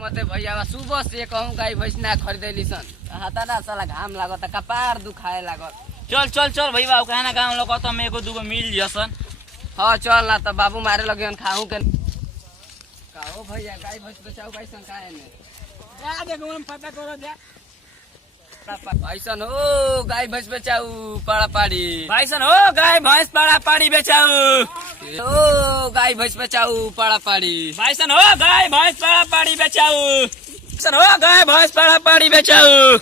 मते भैया सुबह से कहूँ गाय भैंस ना खरीदेली सन हाथा ना साला घाम लागत कपार दुखाए लागत। चल चल चल भैया कहना गाँव लोग तो हम एगो दूगो मिल जसन। हाँ चल ना तो बाबू मारे लगे खाऊ के कहो भैया गाय भैंस बचाओ कैसन काहे ने जा देखो हम पता करो जा ऐसन हो गाय भैंस बेचाऊ पाड़ा पाड़ी भाईसन हो गाय भैंस पाड़ा पाड़ी बेचाऊ ओ गाय भैंस बेचाऊ पाड़ा पाड़ी भाईसन हो गाय भैंस पाड़ा पाड़ी बेचाऊ भाईसन हो गाय भैंस पाड़ा पाड़ी बेचाऊ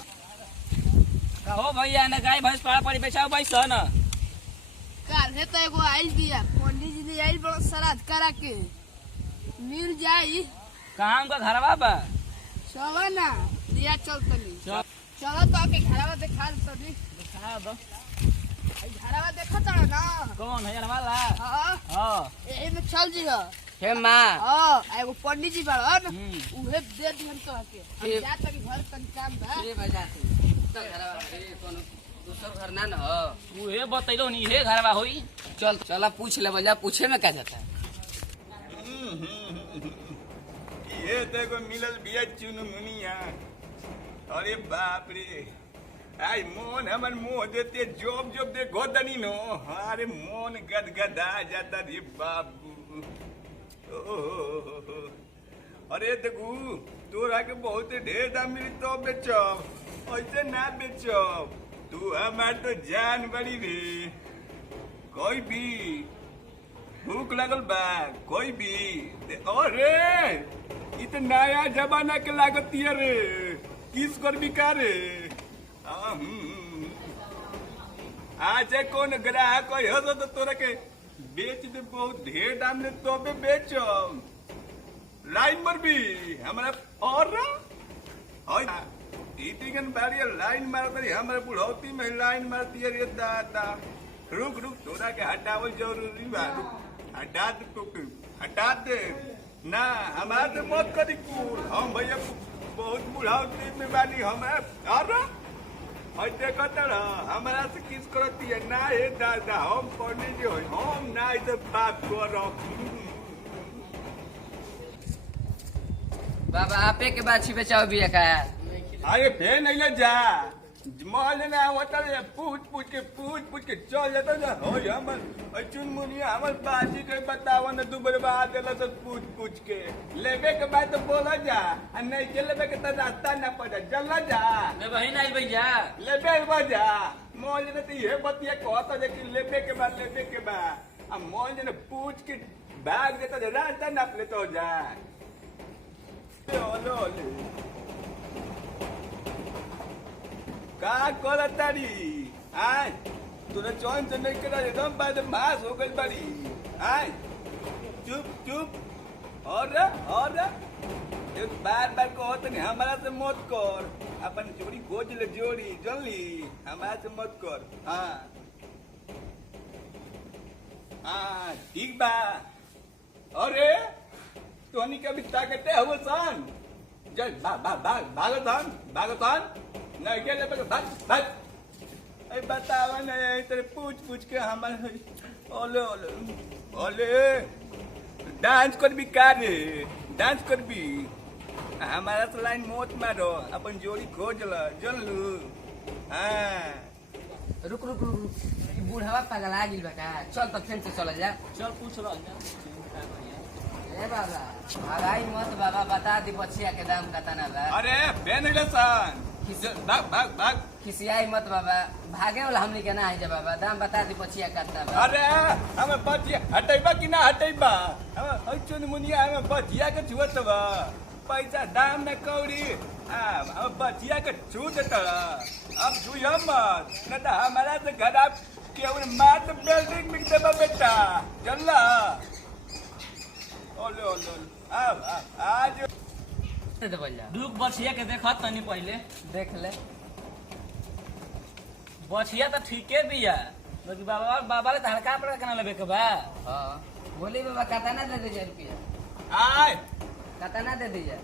कहो भैया ने गाय भैंस पाड़ा पाड़ी बेचाऊ भाईसन काहे तो एगो आइल बिया पंडित जी ने आइल बड़ा श्राद्ध करा के मिल जाई कहाँ का घरवा बा चलो ना लिया चल तनी चलो तो आके घरवा दिखा तनी दिखा दो घरवा देखा था ना कौन है वाला हां हां एही में चल जी हे माँ हां एगो पंडित जी बड़न उहे दे दिहन तो आके ठीक। हम जा तनी घर तनी काम बा ये बजाती तो घरवा रे कोनो दूसर घर ना न हो उहे बतैलो नी हे घरवा होई चल चला पूछ ले बजा पूछे में क्या जाता है। ये देखो मिलल बिया चुनमुनिया अरे बाप रे आई मोन हमर मुंह देते जोब जोब दे गोदनी नो अरे मोन गदगदा जाता रे बाबू ओहो अरे देखू तोरा के बहुत ढेर दाम मिली तो बेचब ऐसे ना बेचब तू हमार तो जान बड़ी रे कोई भी भूख लगल बा कोई भी अरे इ तो नया जमाना के लागत रे किस कर बिका रे आज कौन ग्राहक हो तो तोरा के बेच दे बहुत ढेर दाम ले तो बेचो लाइन पर भी हमारा और इतिगन बारी लाइन मार करी हमारे बुढ़ौती में लाइन मारती है रे दादा रुक रुक तोरा के हटावल जरूरी बा हटा दे तो हटा दे ना हमारे से मत करी कुल हम भैया बहुत बुढ़ावती में बानी हमारे अरे देखता हमारा से किस करती है ना हे दादा हम पढ़ने जो हम ना इधर बात करो बाबा आपे के बाछी बेचाओ बिया का अरे फेर नहीं ले जा मौल ना होता है पूछ पूछ के चल जाता ना हो हमर चुनमुनिया हमर बाजी के बतावा ना दू बर्बाद देला तो पूछ के लेबे के बाद तो बोला जा आ नहीं के लेबे के तो रास्ता ना पड़ा चल जा मैं वही ना भैया लेबे बजा मौल ने तो ये बतिया कहता है कि लेबे के बाद आ मौल ने पूछ के भाग देता है रास्ता ना ले तो जा ओले का करतारी आय तूने चौन से नहीं करा एकदम बाद मास हो गई बड़ी आय चुप चुप और एक बार कहो तो नहीं हमारा से मत कर अपन जोड़ी खोज ले जोड़ी जल्दी हमारा से मत कर हाँ ठीक बा अरे तोनी कभी ताकते हो सन चल भागतान नहीं के ले भाग ए बतावा नहीं तेरे पूछ के हमारे ओले ओले ओले डांस कर भी डांस कर भी हमारा तो लाइन मोत मारो अपन जोड़ी खोज ल चल लू हाँ रुक बूढ़वा पगला गिल बा का चल तो फिर से चल जा चल पूछ लो ए बाबा भागाई मत बाबा बता दी बछिया के दाम कतना बा अरे बेन सन भाग खिसियाई मत बाबा भागे वाला हमनी के ना है जा बाबा दाम बता दी बछिया कतना बा अरे हमें बचिया हटेबा कि ना हटेबा हम चुनमुनिया हमें बचिया के छुअत बा पैसा दाम में कौड़ी हम बचिया के छू देता अब छुआ मत न तो हमारा से खराब केवल मात्र बिल्डिंग में देबा बेटा चल ओले ओले आज दे बोल दुख बछिया के देखा तनी पहले देख ले बछिया तो ठीके बिया लेकिन बाबा ले धड़का पड़ा केना लेबे के बा हां बोली बाबा कतना दे दीजिए रुपया आय कतना दे दीजिए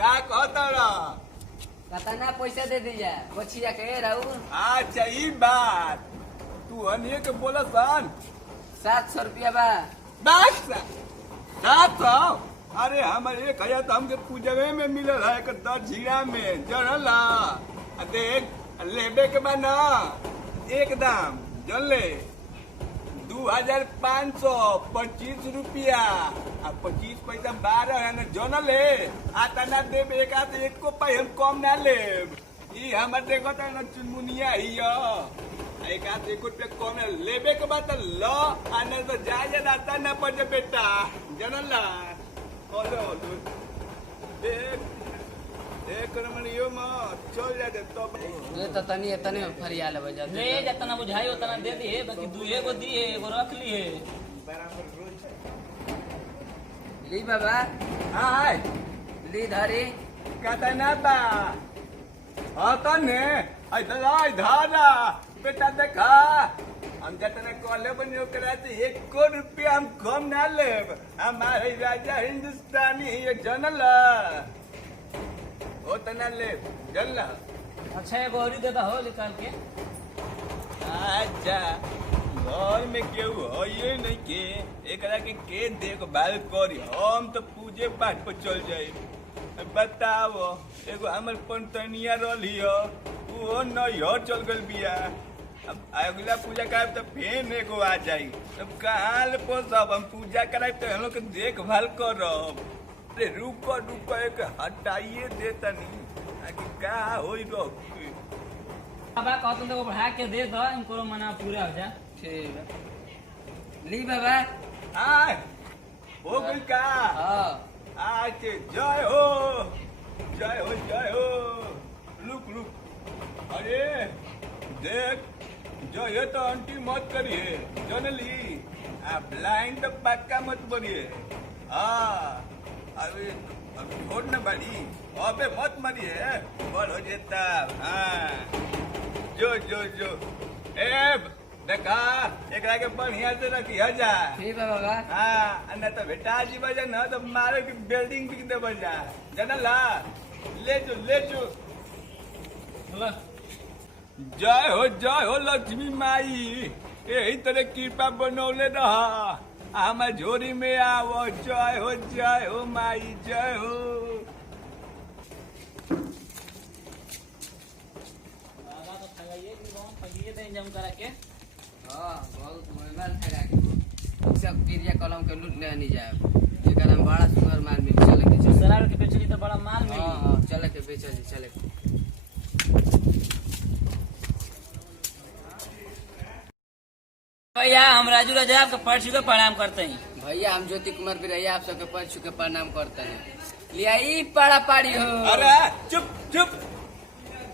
का कहता रहा कतना पैसा दे दीजिए बछिया के रहू अच्छा ई बात तू अनिए के बोला सन 700 रुपया बा बस 700 अरे हमारे 1000 तो हमके पूजवे में मिलल है, एक 10 झीरा में जनला। देख लेबे के बाद ना एकदम जन ले 2525 रुपया, 25 पैसा 12 है ना जन ले। आता ना देव एक आध एक को पाई हम कम ना लेब। ई हमर देखो तो ना चुनमुनिया ही एक आध एक रुपया कम ना लेबे के बाद लो आने तो जाए रास्ता ना पड़ जा बेटा जनला। देख रमणियो मत चल जा दे तो ये तो तनी तनी फरिया ले बजा ले जितना बुझाई उतना दे दी है, बाकी दुए को दी है, एगो रख ली है। ली बाबा हाय ली धरी कहता ना बा हाँ तने आई धारा बेटा देखा हम जतने कॉले बनी ओकरा से 1 रुपया हम कम ना लेब। हमारे राजा हिंदुस्तानी ये जनल ओ तना लेब जनला। अच्छा एगो और दे दा हो निकाल के। अच्छा घर में केहू हो ये नहीं के एकरा के देखभाल करी, हम तो पूजे पाठ पर चल जाए। बताओ एगो हमर पंतनिया रही हो वो नैहर चल गल बिया, अब अगला पूजा कराब तो फेन एगो आ जाई। अब कहाँ ले पोसब हम पूजा कराब तो हम लोग के देखभाल करब। अरे रुको एक हटाइए दे तनी आगे का होई रो। बाबा कहते तो बढ़ा के दे दो, इनको मना पूरा हो जा। ठीक है ली बाबा। आय हो गई का हाँ आज जय हो जय हो जय हो। रुक अरे देख जो ये तो आंटी मत करिए जनली, आप लाइन तो पक्का मत बनिए। हाँ अभी छोड़ न बड़ी अबे मत मरिए बोल हो जाता। हाँ जो ए देखा एक के बढ़िया से रखी जा। ठीक है बाबा। हाँ न तो बेटा जी बजा न तो मारे की बिल्डिंग बिक दे बजा जनला। ले जो बोला जय हो लक्ष्मी माई, यही तरह कृपा बनौले रहा हम झोरी में आवो। जय हो माई जय हो। बाबा तो ठगाइए कि बहुत ठगिए दे जम करा के। हाँ बहुत मेहमान ठगा के सब क्रिया कलम के लूट नहीं जाए। जेकर हम बड़ा सुंदर माल मिल चले के चल। सरार के बेचली तो बड़ा माल मिली। हाँ चले के बेचल चले के। भैया हम राजू राजा आपका परसू को प्रणाम करते हैं। भैया हम ज्योति कुमार बिरैया आप सबके पंच के प्रणाम करते हैं। लिया ई पाड़ा पाड़ी हो। अरे चुप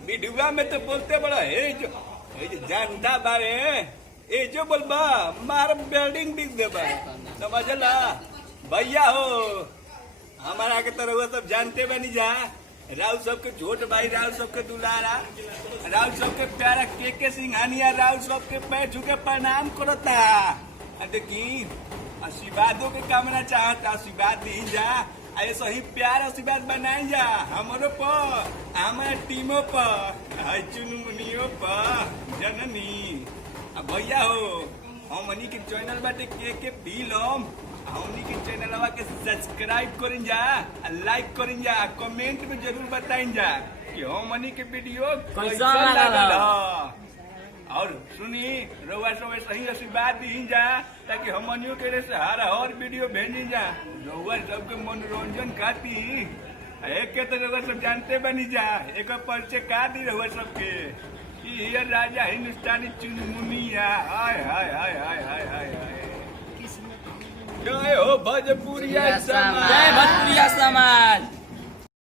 वीडियो में तो बोलते बड़ा है जो जानता बारे ए जो बोलबा मार बिल्डिंग बिक देबा समझला। भैया हो हमारा के तरह सब जानते बनी जा। राव सबके छोट भाई, राव सबके दुलारा, राव सबके प्यारा के सिंघानिया, राव सबके पैर छू के प्रणाम करता। देखी आशीर्वादों के कामना चाहता, आशीर्वाद दी जा। ऐसा ही प्यार आशीर्वाद बनाई जा हमारो पर, हमारे टीमों पर, चुनमुनियों पर जननी। भैया हो हमनी के चैनल बाटे के फिल्म, हमनी के चैनलवा के सब्सक्राइब करिन जा, लाइक करिन जा, कमेंट में जरूर बताइन जा कि हमनी के वीडियो कैसा लागल। और सुनी रउआ सब सही आशीर्वाद दी जा ताकि हमनियों के से हर वीडियो भेजी जा रउआ सबके मनोरंजन खातिर। एक के तो रउआ सब जानते बनी जा, एक परिचय का दी रउआ सबके ये राजा हिंदुस्तानी चुनमुनिया। हाय हाय हाय हाय हाय हाय हाय। जय हो भोजपुरिया समाज। जय भोजपुरिया समाज।